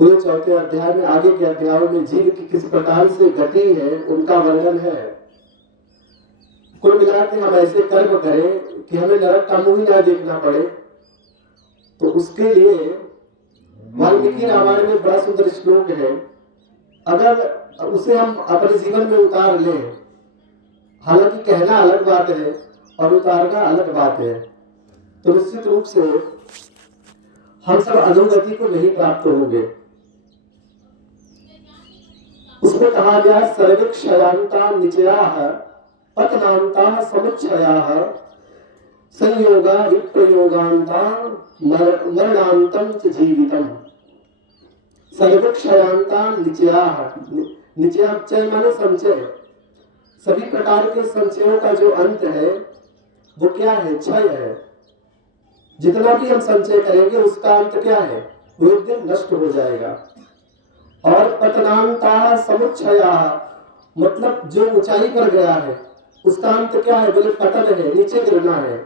पूरे चौथे अध्याय में आगे के अध्यायों में जीव की किस प्रकार से गति है उनका वर्णन है। कुल मिला के हम ऐसे कर्म करें कि हमें नरक का मुंह ही ना देखना पड़े, तो उसके लिए वाल्मीकि रामायण में बड़ा सुंदर श्लोक है। अगर उसे हम अपने जीवन में उतार लें, हालांकि कहना अलग बात है और उतारना अलग बात है, तो निश्चित रूप से हम सब अधोगति को नहीं प्राप्त होंगे। उसमें कहा गया सर्वक्षयांता निचयाः पतनांता समुच्चयाः संयोगा विप्रयोगांता मरणांतम च जीवितम। सर्वक्षयांता निचयाः, निचय माने संचय, सभी प्रकार के संचयों का जो अंत है वो क्या है? क्षय है। जितना भी हम संचय करेंगे उसका अंत क्या है? वो एक दिन नष्ट हो जाएगा। और पतनांता समुच्चया, मतलब जो ऊंचाई पर गया है उसका अंत क्या है? बोले पतन है, नीचे गिरना है।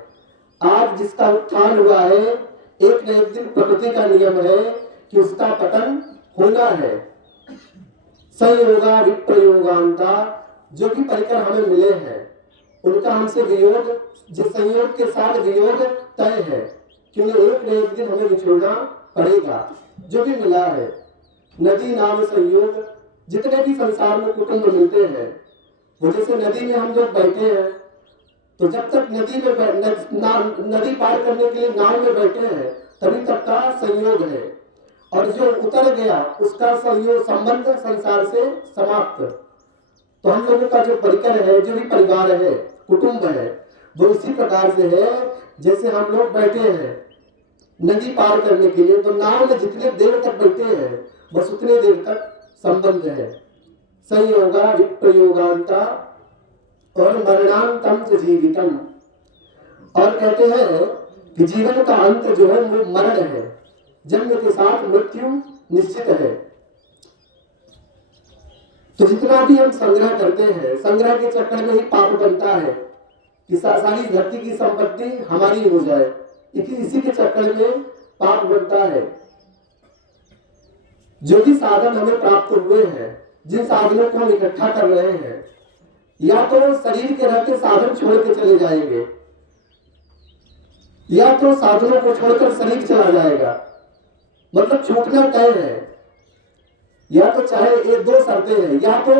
आज जिसका उत्थान हुआ है, एक न एक दिन प्रकृति का नियम है कि उसका पतन होना है। संयोगा विप्रयोगांता, जो भी परिकर हमें मिले हैं उनका हमसे वियोग, जिस संयोग के साथ वियोग तय है, क्योंकि एक न एक दिन हमें विछोड़ना पड़ेगा। जो भी मिला है, नदी नाम संयोग, जितने भी संसार में कुटुंब मिलते हैं, वो जैसे नदी में हम लोग बैठे हैं, तो जब तक नदी में नदी पार करने के लिए नाव में बैठे हैं तभी तक का संयोग है, और जो उतर गया उसका संयोग संबंध संसार से समाप्त। तो हम लोगों का जो परिकर है, जो भी परिवार है, कुटुंब है, वो इसी प्रकार से है जैसे हम लोग बैठे हैं नदी पार करने के लिए, तो नाव में जितने देर तक बैठे हैं बस उतने देर तक संबंध है। संयोगा विप्रयोगांता और मरणांतम च जीवितम। और कहते हैं कि जीवन का अंत जो है वो मरण है, जन्म के साथ मृत्यु निश्चित है। तो जितना भी हम संग्रह करते हैं, संग्रह के चक्कर में ही पाप बनता है कि सारी धरती की संपत्ति हमारी हो जाए, इसी के चक्कर में पाप बनता है। जो भी साधन हमें प्राप्त हुए हैं, जिन साधनों को हम इकट्ठा कर रहे हैं, या तो शरीर के रहते साधन छोड़ के चले जाएंगे, या तो साधनों को छोड़कर शरीर चला जाएगा, मतलब छूटना तय है। या तो चाहे एक दो शर्तें हैं, या तो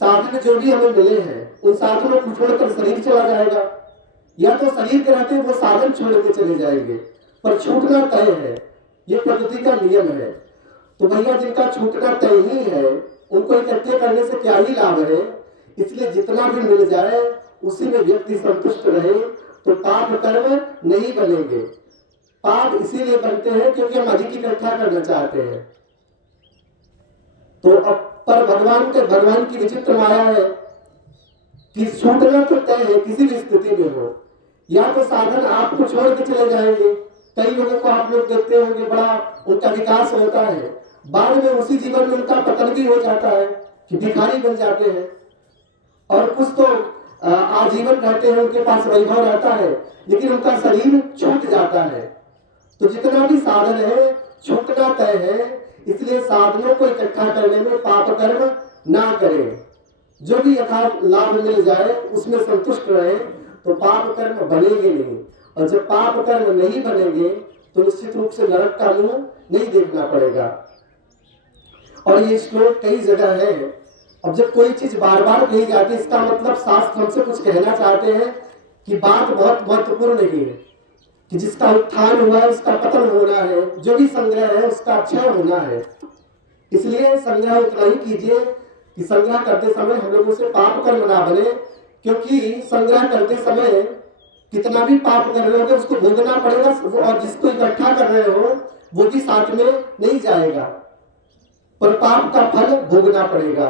साधन जो भी हमें मिले हैं उन साधनों को छोड़कर शरीर चला जाएगा, या तो शरीर के रहते वो साधन छोड़ के चले जाएंगे, पर छूटना तय है। ये प्रकृति का नियम है। तो भैया जिनका छूटना तय ही है उनको इकट्ठे करने से क्या ही लाभ है। इसलिए जितना भी मिल जाए उसी में व्यक्ति संतुष्ट रहे, तो पाप कर्म नहीं बनेंगे। पाप इसीलिए बनते हैं क्योंकि हम अधिक इकट्ठा करना चाहते हैं। तो अब पर भगवान की विचित्र माया है कि छूटना तो तय है किसी भी स्थिति में हो, या तो साधन आपको छोड़ के चले जाएंगे। कई लोगों को आप लोग देखते होंगे, बड़ा उनका विकास होता है, बाद में उसी जीवन में उनका पतन भी हो जाता है कि भिखारी बन जाते हैं। और कुछ तो आजीवन रहते हैं, उनके पास वैभव रहता है, लेकिन उनका शरीर छूट जाता है। तो जितना भी साधन है छूटना तय है, इसलिए साधनों को इकट्ठा करने में पाप कर्म ना करें। जो भी यथार्थ लाभ मिल जाए उसमें संतुष्ट रहे, तो पाप कर्म बनेंगे नहीं। और जब पाप कर्म नहीं बनेंगे तो निश्चित रूप से नरक का मुंह नहीं देखना पड़ेगा। और ये श्लोक कई जगह है। अब जब कोई चीज बार बार कही जाती है, इसका मतलब शास्त्र हमसे कुछ कहना चाहते हैं कि बात बहुत महत्वपूर्ण नहीं है, कि जिसका उत्थान हुआ है उसका पतन होना है, जो भी संग्रह है उसका क्षय होना है। इसलिए संग्रह उतना ही कीजिए कि संग्रह करते समय हम लोगों से पाप कर्म ना बने, क्योंकि संग्रह करते समय कितना भी पाप कर रहे होगे उसको भोगना पड़ेगा, और जिसको इकट्ठा कर रहे हो वो भी साथ में नहीं जाएगा, पर पाप का फल भोगना पड़ेगा।